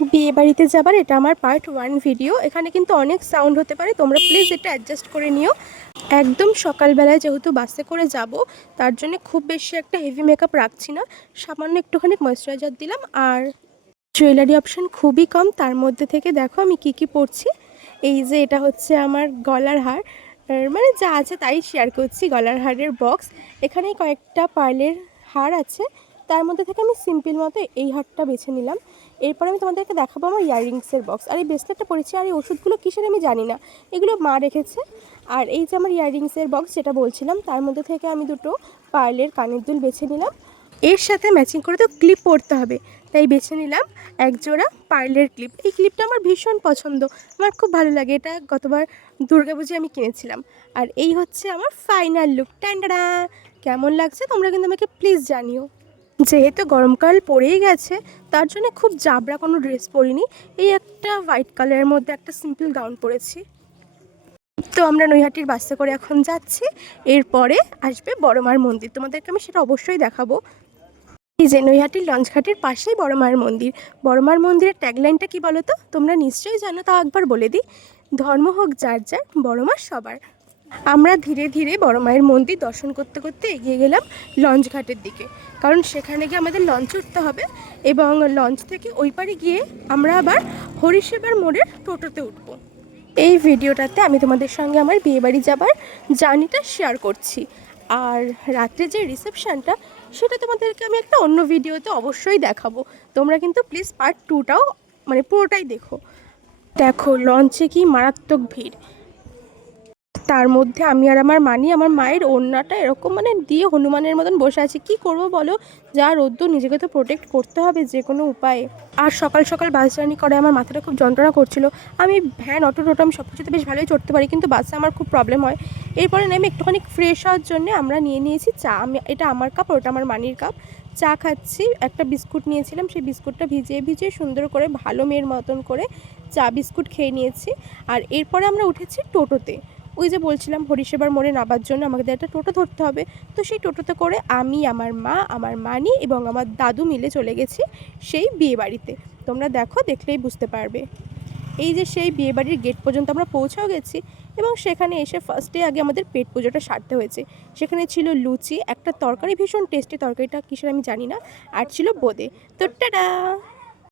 বিয়ে বাড়িতে যাবার এটা আমার পার্ট 1 ভিডিও। এখানে কিন্তু অনেক সাউন্ড হতে পারে, তোমরা প্লিজ এটা অ্যাডজাস্ট করে নিও। একদম সকালবেলায় যেহেতু বাসে করে যাব, তার জন্য খুব বেশি একটা হেভি মেকআপ রাখছি না, সামান্য একটুখানি ময়েশ্চারাইজার দিলাম। আর জুয়েলারি অপশান খুবই কম, তার মধ্যে থেকে দেখো আমি কি পরছি। এই যে এটা হচ্ছে আমার গলার হার, মানে যা আছে তাই শেয়ার করছি। গলার হারের বক্স, এখানেই কয়েকটা পার্লের হার আছে, তার মধ্যে থেকে আমি সিম্পল মতো এই হারটা বেছে নিলাম। এরপর আমি তোমাদেরকে দেখাবো আমার ইয়াররিংসের বক্স। আর এই ব্রেসলেটটা পরেছি, আর এই ওষুধগুলো কিসের আমি জানি না, এগুলো মা রেখেছে। আর এই যে আমার ইয়াররিংসের বক্স যেটা বলছিলাম, তার মধ্যে থেকে আমি দুটো পার্লের কানের দুল বেছে নিলাম। এর সাথে ম্যাচিং করে তো ক্লিপ পরতে হবে, তাই বেছে নিলাম এক জোড়া পার্লের ক্লিপ। এই ক্লিপটা আমার ভীষণ পছন্দ, আমার খুব ভালো লাগে, এটা গতবার দুর্গাপুজোয় আমি কিনেছিলাম। আর এই হচ্ছে আমার ফাইনাল লুক। ট্যান্ডাডা! কেমন লাগছে তোমরা কিন্তু আমাকে প্লিজ জানিও। যেহেতু গরমকাল পড়েই গেছে, তার জন্য খুব জাবরা কোনো ড্রেস পরিনি, এই একটা হোয়াইট কালারের মধ্যে একটা সিম্পল গাউন পরেছি। তো আমরা নৈহাটির বাসে করে এখন যাচ্ছি, এরপরে আসবে বড়মার মন্দির, তোমাদেরকে আমি সেটা অবশ্যই দেখাবো। এই যে নৈহাটির লঞ্চঘাটের পাশেই বড় মায়ের মন্দির। বড় মায়ের মন্দিরের ট্যাগলাইনটা কি বলো তো? তোমরা নিশ্চয়ই জানো, তাও একবার বলে দিই, ধর্ম হোক যার যার, বড় মা সবার। আমরা ধীরে ধীরে বড় মায়ের মন্দির দর্শন করতে করতে এগিয়ে গেলাম লঞ্চঘাটের দিকে, কারণ সেখানে গিয়ে আমাদের লঞ্চ উঠতে হবে, এবং লঞ্চ থেকে ওই পারে গিয়ে আমরা আবার হরিসেবার মোড়ের টোটোতে উঠবো। এই ভিডিওটাতে আমি তোমাদের সঙ্গে আমার বিয়েবাড়ি যাবার জার্নিটা শেয়ার করছি। আর রাত্রে যে রিসেপশানটা, সেটা তোমাদেরকে আমি একটা অন্য ভিডিওতে অবশ্যই দেখাবো। তোমরা কিন্তু প্লিজ পার্ট 2টাও মানে পুরোটাই দেখো। দেখো লঞ্চে কি মারাত্মক ভিড়, তার মধ্যে আমি আর আমার আমার মায়ের ওড়নাটা এরকম মানে দিয়ে হনুমানের মতন বসে আছি। কি করব বলো, যা রোদ্দুর, নিজেকে তো প্রোটেক্ট করতে হবে যে কোনো উপায়ে। আর সকাল সকাল বাস জার্নি করে আমার মাথাটা খুব যন্ত্রণা করছিল। আমি ভ্যান, অটো টোটো আমি সব কিছুতে বেশ ভালোই চড়তে পারি, কিন্তু বাসে আমার খুব প্রবলেম হয়। এরপরে নেমে একটুখানি ফ্রেশ হওয়ার জন্য আমরা নিয়ে নিয়েছি চা। এটা আমার কাপ, ওটা আমার মানির কাপ। চা খাচ্ছি, একটা বিস্কুট নিয়েছিলাম, সেই বিস্কুটটা ভিজিয়ে ভিজিয়ে সুন্দর করে ভালো মেয়ের মতন করে চা বিস্কুট খেয়ে নিয়েছি। আর এরপরে আমরা উঠেছি টোটোতে। ওই যে বলছিলাম হরিসেবার মোড়ে নামার জন্য আমাদের একটা টোটো ধরতে হবে, তো সেই টোটোতে করে আমি, আমার মা, আমার মানি এবং আমার দাদু মিলে চলে গেছি সেই বিয়েবাড়িতে। তোমরা দেখো, দেখলেই বুঝতে পারবে। এই যে সেই বিয়েবাড়ির গেট পর্যন্ত আমরা পৌঁছেও গেছি, এবং সেখানে এসে ফার্স্টে আগে আমাদের পেট পুজোটা সারতে হয়েছে। সেখানে ছিল লুচি, একটা তরকারি, ভীষণ টেস্টি তরকারিটা কিসের আমি জানি না, আর ছিল বোঁদে। তো টাটা!